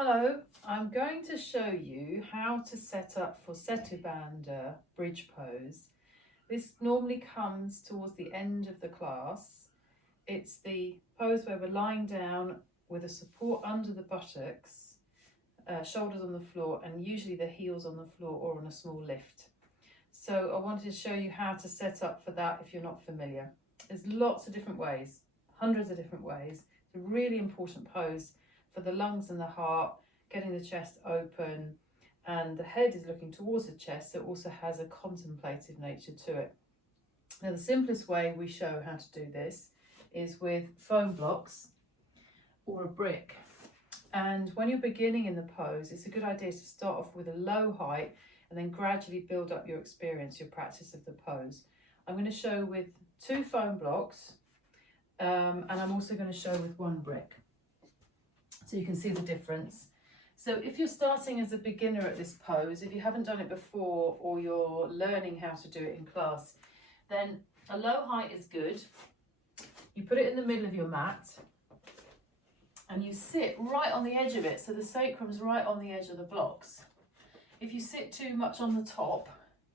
Hello, I'm going to show you how to set up for Setu Bandha bridge pose. This normally comes towards the end of the class. It's the pose where we're lying down with a support under the buttocks, shoulders on the floor, and usually the heels on the floor or on a small lift. So I wanted to show you how to set up for that if you're not familiar. There's lots of different ways, hundreds of different ways. It's a really important pose for the lungs and the heart, getting the chest open, and the head is looking towards the chest, so it also has a contemplative nature to it. Now, the simplest way we show how to do this is with foam blocks or a brick. And when you're beginning in the pose, it's a good idea to start off with a low height and then gradually build up your experience, your practice of the pose. I'm going to show with 2 foam blocks, and I'm also going to show with 1 brick, so you can see the difference. So if you're starting as a beginner at this pose, if you haven't done it before or you're learning how to do it in class, then a low height is good. You put it in the middle of your mat and you sit right on the edge of it, so the sacrum's right on the edge of the blocks. If you sit too much on the top,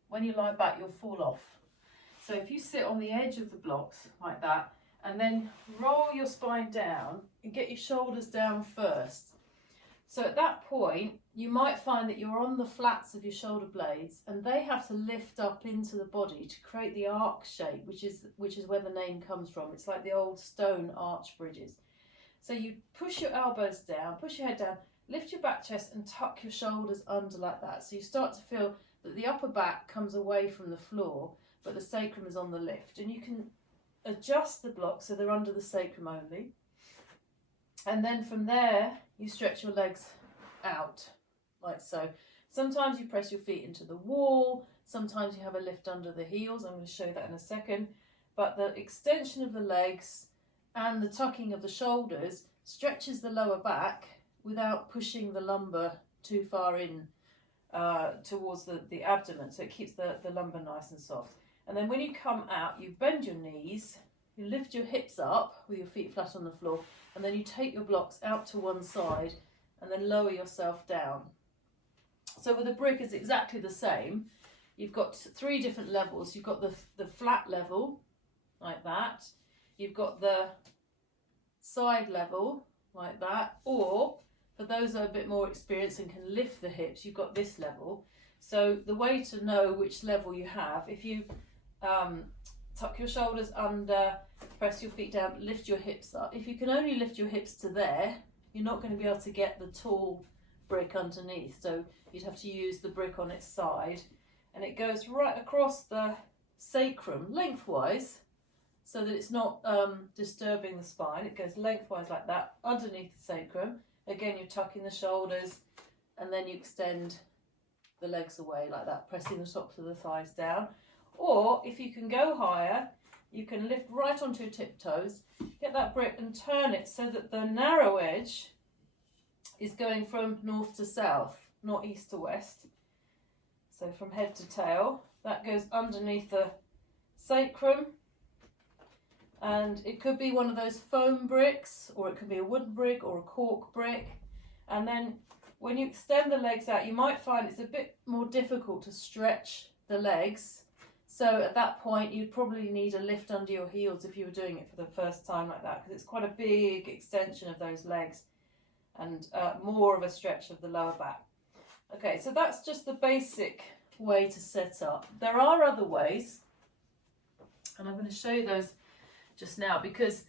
when you lie back, you'll fall off. So if you sit on the edge of the blocks like that, and then roll your spine down and get your shoulders down first. So at that point, you might find that you're on the flats of your shoulder blades and they have to lift up into the body to create the arc shape, which is where the name comes from. It's like the old stone arch bridges. So you push your elbows down, push your head down, lift your back chest and tuck your shoulders under like that. So you start to feel that the upper back comes away from the floor, but the sacrum is on the lift. And you can adjust the blocks so they're under the sacrum only, and then from there you stretch your legs out like so. Sometimes you press your feet into the wall, sometimes you have a lift under the heels. I'm going to show that in a second, but the extension of the legs and the tucking of the shoulders stretches the lower back without pushing the lumbar too far in towards the abdomen, so it keeps the lumbar nice and soft. And then when you come out, you bend your knees, you lift your hips up with your feet flat on the floor, and then you take your blocks out to one side and then lower yourself down. So with a brick, it's exactly the same. You've got 3 different levels. You've got the flat level, like that. You've got the side level, like that. Or, for those that are a bit more experienced and can lift the hips, you've got this level. So the way to know which level you have, if you tuck your shoulders under, press your feet down, lift your hips up. If you can only lift your hips to there, you're not going to be able to get the tall brick underneath. So you'd have to use the brick on its side. And it goes right across the sacrum lengthwise, so that it's not disturbing the spine. It goes lengthwise like that, underneath the sacrum. Again, you're tucking the shoulders, and then you extend the legs away like that, pressing the tops of the thighs down. Or if you can go higher, you can lift right onto your tiptoes, get that brick and turn it so that the narrow edge is going from north to south, not east to west. So from head to tail, that goes underneath the sacrum. And it could be one of those foam bricks, or it could be a wooden brick or a cork brick. And then when you extend the legs out, you might find it's a bit more difficult to stretch the legs. So at that point, you'd probably need a lift under your heels if you were doing it for the first time like that, because it's quite a big extension of those legs and more of a stretch of the lower back. Okay, so that's just the basic way to set up. There are other ways, and I'm going to show you those just now, because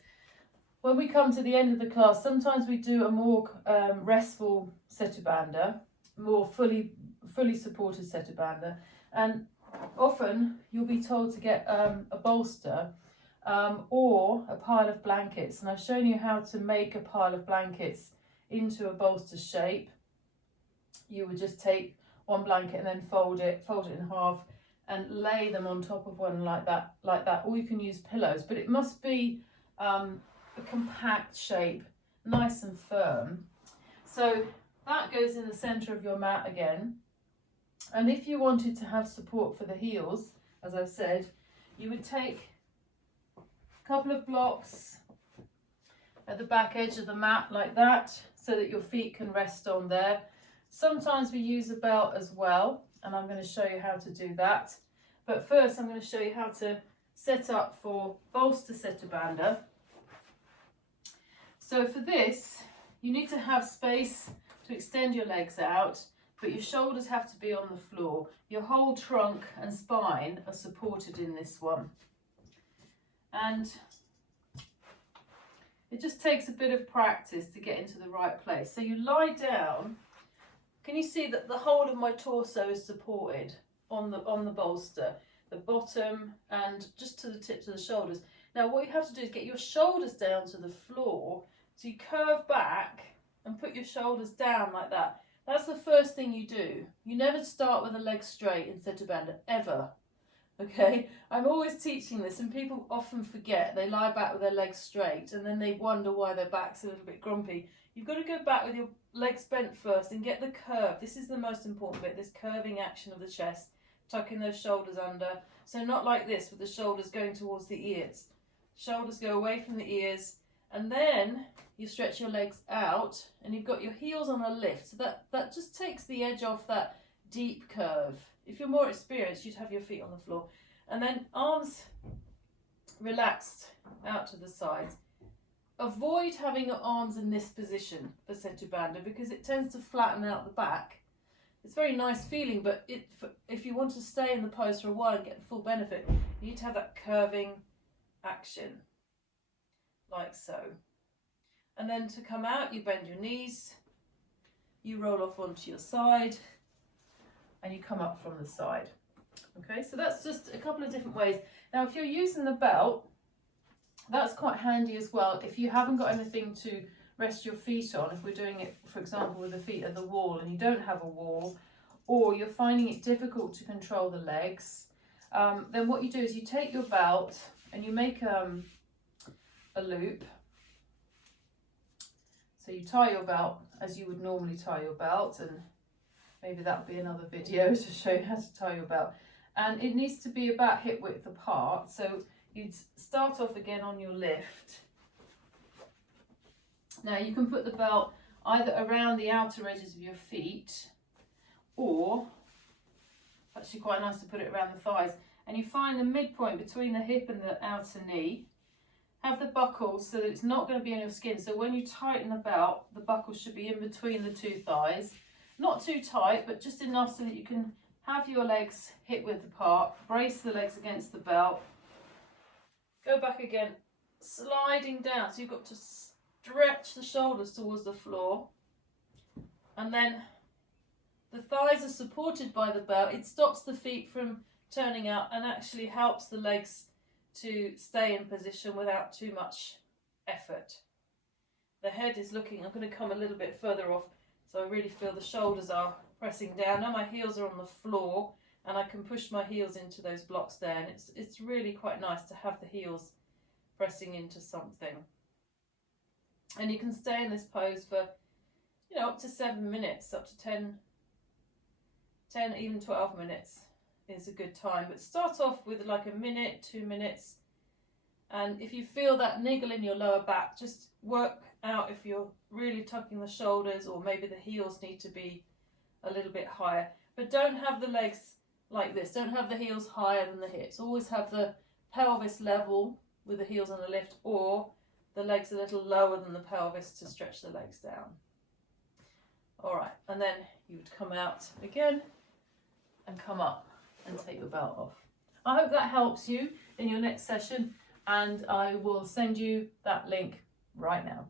when we come to the end of the class, sometimes we do a more restful Setu Bandha, more fully supported Setu Bandha, and often you'll be told to get a bolster or a pile of blankets, and I've shown you how to make a pile of blankets into a bolster shape. You would just take one blanket and then fold it in half and lay them on top of one like that, or you can use pillows, but it must be a compact shape, nice and firm. So that goes in the center of your mat again. And if you wanted to have support for the heels, as I've said, you would take a couple of blocks at the back edge of the mat like that, so that your feet can rest on there. Sometimes we use a belt as well, and I'm going to show you how to do that. But first I'm going to show you how to set up for bolster Setu Bandha. So for this, you need to have space to extend your legs out, but your shoulders have to be on the floor. Your whole trunk and spine are supported in this one. And it just takes a bit of practice to get into the right place. So you lie down. Can you see that the whole of my torso is supported on the bolster, the bottom and just to the tips of the shoulders. Now what you have to do is get your shoulders down to the floor. So you curve back and put your shoulders down like that. That's the first thing you do. You never start with the legs straight in Setu Bandha, ever. Okay, I'm always teaching this and people often forget. They lie back with their legs straight and then they wonder why their back's a little bit grumpy. You've got to go back with your legs bent first and get the curve. This is the most important bit, this curving action of the chest, tucking those shoulders under. So not like this with the shoulders going towards the ears. Shoulders go away from the ears, and then you stretch your legs out and you've got your heels on a lift. So that just takes the edge off that deep curve. If you're more experienced, you'd have your feet on the floor. And then arms relaxed out to the sides. Avoid having your arms in this position for Setu Bandha because it tends to flatten out the back. It's a very nice feeling, but if you want to stay in the pose for a while and get the full benefit, you need to have that curving action, like so. And then to come out, you bend your knees, you roll off onto your side, and you come up from the side. Okay, so that's just a couple of different ways. Now, if you're using the belt, that's quite handy as well. If you haven't got anything to rest your feet on, if we're doing it, for example, with the feet at the wall and you don't have a wall, or you're finding it difficult to control the legs, then what you do is you take your belt and you make a loop. So you tie your belt as you would normally tie your belt, and maybe that would be another video to show you how to tie your belt. And it needs to be about hip width apart. So you'd start off again on your lift. Now you can put the belt either around the outer edges of your feet, or actually quite nice to put it around the thighs. And you find the midpoint between the hip and the outer knee. Have the buckles so that it's not going to be on your skin. So when you tighten the belt, the buckle should be in between the two thighs. Not too tight, but just enough so that you can have your legs hip width apart. Brace the legs against the belt. Go back again, sliding down. So you've got to stretch the shoulders towards the floor. And then the thighs are supported by the belt. It stops the feet from turning out and actually helps the legs to stay in position without too much effort. The head is looking, I'm going to come a little bit further off so I really feel the shoulders are pressing down. Now my heels are on the floor and I can push my heels into those blocks there, and it's really quite nice to have the heels pressing into something. And you can stay in this pose for, you know, up to 7 minutes, up to 10, even 12 minutes. Is a good time, but start off with like a minute, 2 minutes, and if you feel that niggle in your lower back, just work out if you're really tucking the shoulders, or maybe the heels need to be a little bit higher. But don't have the legs like this, don't have the heels higher than the hips. Always have the pelvis level with the heels on the lift, or the legs a little lower than the pelvis to stretch the legs down. All right, and then you would come out again and come up and take your belt off. I hope that helps you in your next session, and I will send you that link right now.